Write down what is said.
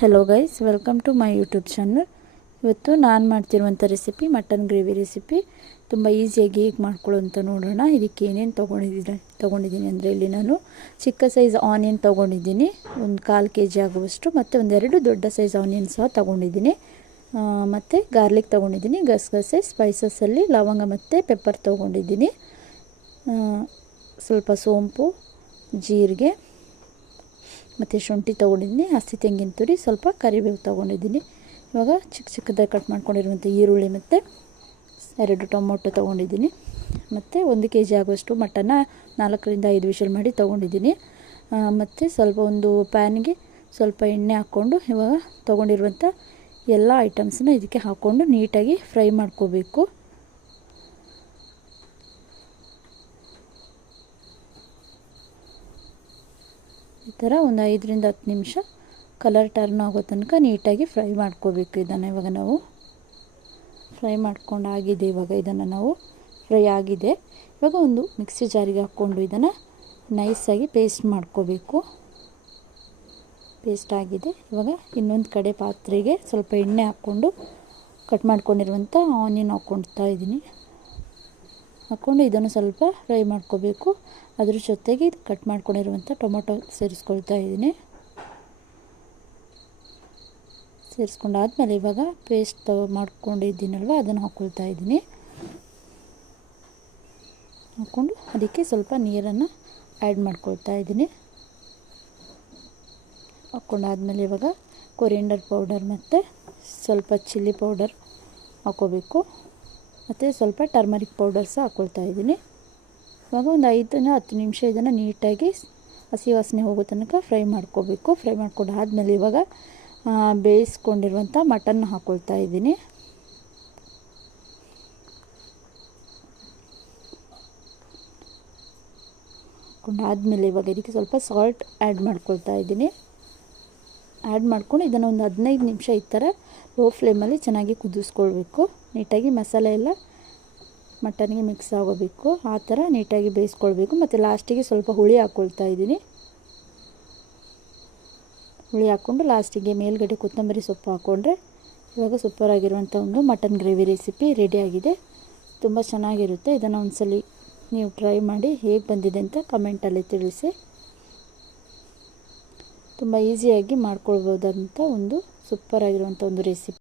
Hello guys, welcome to my YouTube channel. ಇವತ್ತು ನಾನು ಮಾಡ್ತಿರುವಂಥ ರೆಸಿಪಿ ಮಟನ್ ಗ್ರೇವಿ ರೆಸಿಪಿ. ತುಂಬ ಈಸಿಯಾಗಿ ಹೇಗೆ ಮಾಡ್ಕೊಳ್ಳೋ ಅಂತ ನೋಡೋಣ. ಇದಕ್ಕೆ ಏನೇನು ತೊಗೊಂಡಿದ್ದೀನಿ ಅಂದರೆ, ಇಲ್ಲಿ ನಾನು ಚಿಕ್ಕ ಸೈಜ್ ಆನಿಯನ್ ತೊಗೊಂಡಿದ್ದೀನಿ, ಒಂದು 1/4 kg ಆಗುವಷ್ಟು, ಮತ್ತು ಒಂದೆರಡು ದೊಡ್ಡ ಸೈಜ್ ಆನಿಯನ್ ಸಹ ತೊಗೊಂಡಿದ್ದೀನಿ. ಮತ್ತು ಗಾರ್ಲಿಕ್ ತೊಗೊಂಡಿದ್ದೀನಿ, ಗಸಗಸೆ, ಸ್ಪೈಸಸಲ್ಲಿ ಲವಂಗ ಮತ್ತು ಪೆಪ್ಪರ್ ತೊಗೊಂಡಿದ್ದೀನಿ, ಸ್ವಲ್ಪ ಸೋಂಪು, ಜೀರಿಗೆ ಮತ್ತು ಶುಂಠಿ ತೊಗೊಂಡಿದ್ದೀನಿ, ಹಸಿ ತೆಂಗಿನ ತುರಿ, ಸ್ವಲ್ಪ ಕರಿಬೇವು ತೊಗೊಂಡಿದ್ದೀನಿ. ಇವಾಗ ಚಿಕ್ಕ ಚಿಕ್ಕದಾಗಿ ಕಟ್ ಮಾಡ್ಕೊಂಡಿರುವಂಥ ಈರುಳ್ಳಿ ಮತ್ತು 2 ಟೊಮೊಟೊ ತೊಗೊಂಡಿದ್ದೀನಿ, ಮತ್ತು 1 kg ಆಗುವಷ್ಟು ಮಟನ್ನ 4ರಿಂದ 5 ವಿಷಲ್ ಮಾಡಿ ತೊಗೊಂಡಿದ್ದೀನಿ. ಮತ್ತು ಸ್ವಲ್ಪ ಒಂದು ಪ್ಯಾನ್ಗೆ ಸ್ವಲ್ಪ ಎಣ್ಣೆ ಹಾಕ್ಕೊಂಡು ಇವಾಗ ತೊಗೊಂಡಿರುವಂಥ ಎಲ್ಲ ಐಟಮ್ಸನ್ನ ಇದಕ್ಕೆ ಹಾಕ್ಕೊಂಡು ನೀಟಾಗಿ ಫ್ರೈ ಮಾಡ್ಕೋಬೇಕು. ಈ ಥರ ಒಂದು 5ರಿಂದ 10 ನಿಮಿಷ ಕಲರ್ ಟರ್ನ್ ಆಗೋ ತನಕ ನೀಟಾಗಿ ಫ್ರೈ ಮಾಡ್ಕೋಬೇಕು. ಇದನ್ನು ಇವಾಗ ನಾವು ಫ್ರೈ ಮಾಡ್ಕೊಂಡು ಆಗಿದೆ. ಇವಾಗ ಇದನ್ನು ನಾವು ಫ್ರೈ ಆಗಿದೆ. ಇವಾಗ ಒಂದು ಮಿಕ್ಸಿ ಜಾರಿಗೆ ಹಾಕ್ಕೊಂಡು ಇದನ್ನು ನೈಸಾಗಿ ಪೇಸ್ಟ್ ಮಾಡ್ಕೋಬೇಕು. ಪೇಸ್ಟ್ ಆಗಿದೆ. ಇವಾಗ ಇನ್ನೊಂದು ಕಡೆ ಪಾತ್ರೆಗೆ ಸ್ವಲ್ಪ ಎಣ್ಣೆ ಹಾಕ್ಕೊಂಡು ಕಟ್ ಮಾಡ್ಕೊಂಡಿರುವಂಥ ಆನಿಯನ್ ಹಾಕ್ಕೊಳ್ತಾ ಇದ್ದೀನಿ. ಹಾಕ್ಕೊಂಡು ಇದನ್ನು ಸ್ವಲ್ಪ ಫ್ರೈ ಮಾಡ್ಕೋಬೇಕು. ಅದ್ರ ಜೊತೆಗೆ ಇದು ಕಟ್ ಮಾಡ್ಕೊಂಡಿರುವಂಥ ಟೊಮೊಟೊ ಸೇರಿಸ್ಕೊಳ್ತಾ ಇದ್ದೀನಿ. ಸೇರಿಸ್ಕೊಂಡಾದ್ಮೇಲೆ ಇವಾಗ ಪೇಸ್ಟ್ ಮಾಡ್ಕೊಂಡಿದ್ದೀನಲ್ವ, ಅದನ್ನು ಹಾಕ್ಕೊಳ್ತಾ ಇದ್ದೀನಿ. ಹಾಕ್ಕೊಂಡು ಅದಕ್ಕೆ ಸ್ವಲ್ಪ ನೀರನ್ನು ಆ್ಯಡ್ ಮಾಡ್ಕೊಳ್ತಾ ಇದ್ದೀನಿ. ಹಾಕ್ಕೊಂಡಾದ್ಮೇಲೆ ಇವಾಗ ಕೊರಿಯಂಡರ್ ಪೌಡರ್ ಮತ್ತು ಸ್ವಲ್ಪ ಚಿಲ್ಲಿ ಪೌಡರ್ ಹಾಕ್ಕೋಬೇಕು, ಮತ್ತು ಸ್ವಲ್ಪ ಟರ್ಮರಿಕ್ ಪೌಡರ್ ಸಹ ಹಾಕ್ಕೊಳ್ತಾ ಇದ್ದೀನಿ. ಇವಾಗ ಒಂದು 5ರಿಂದ 10 ನಿಮಿಷ ಇದನ್ನು ನೀಟಾಗಿ ಹಸಿ ವಾಸನೆ ಹೋಗೋ ತನಕ ಫ್ರೈ ಮಾಡ್ಕೋಬೇಕು. ಫ್ರೈ ಮಾಡ್ಕೊಂಡು ಆದಮೇಲೆ ಇವಾಗ ಬೇಯಿಸ್ಕೊಂಡಿರುವಂಥ ಮಟನ್ನ ಹಾಕ್ಕೊಳ್ತಾ ಇದ್ದೀನಿ. ಹಾಕ್ಕೊಂಡಾದ್ಮೇಲೆ ಇವಾಗ ಇದಕ್ಕೆ ಸ್ವಲ್ಪ ಸಾಲ್ಟ್ ಆ್ಯಡ್ ಮಾಡ್ಕೊಳ್ತಾ ಇದ್ದೀನಿ. ಆ್ಯಡ್ ಮಾಡ್ಕೊಂಡು ಇದನ್ನು ಒಂದು 15 ನಿಮಿಷ ಈ ಥರ ಲೋ ಫ್ಲೇಮಲ್ಲಿ ಚೆನ್ನಾಗಿ ಕುದಿಸ್ಕೊಳ್ಬೇಕು. ನೀಟಾಗಿ ಮಸಾಲೆ ಎಲ್ಲ ಮಟನ್ಗೆ ಮಿಕ್ಸ್ ಆಗೋಬೇಕು, ಆ ಥರ ನೀಟಾಗಿ ಬೇಯಿಸ್ಕೊಳ್ಬೇಕು. ಮತ್ತು ಲಾಸ್ಟಿಗೆ ಸ್ವಲ್ಪ ಹುಳಿ ಹಾಕ್ಕೊಳ್ತಾ ಇದ್ದೀನಿ. ಹುಳಿ ಹಾಕ್ಕೊಂಡು ಲಾಸ್ಟಿಗೆ ಮೇಲ್ಗಡೆ ಕೊತ್ತಂಬರಿ ಸೊಪ್ಪು ಹಾಕ್ಕೊಂಡ್ರೆ ಇವಾಗ ಸೂಪರಾಗಿರುವಂಥ ಒಂದು ಮಟನ್ ಗ್ರೇವಿ ರೆಸಿಪಿ ರೆಡಿಯಾಗಿದೆ. ತುಂಬ ಚೆನ್ನಾಗಿರುತ್ತೆ. ಇದನ್ನು ಒಂದ್ಸಲಿ ನೀವು ಟ್ರೈ ಮಾಡಿ ಹೇಗೆ ಬಂದಿದೆ ಅಂತ ಕಮೆಂಟಲ್ಲಿ ತಿಳಿಸಿ. ತುಂಬ ಈಸಿಯಾಗಿ ಮಾಡ್ಕೊಳ್ಬೋದಂಥ ಒಂದು ಸೂಪರಾಗಿರುವಂಥ ಒಂದು ರೆಸಿಪಿ.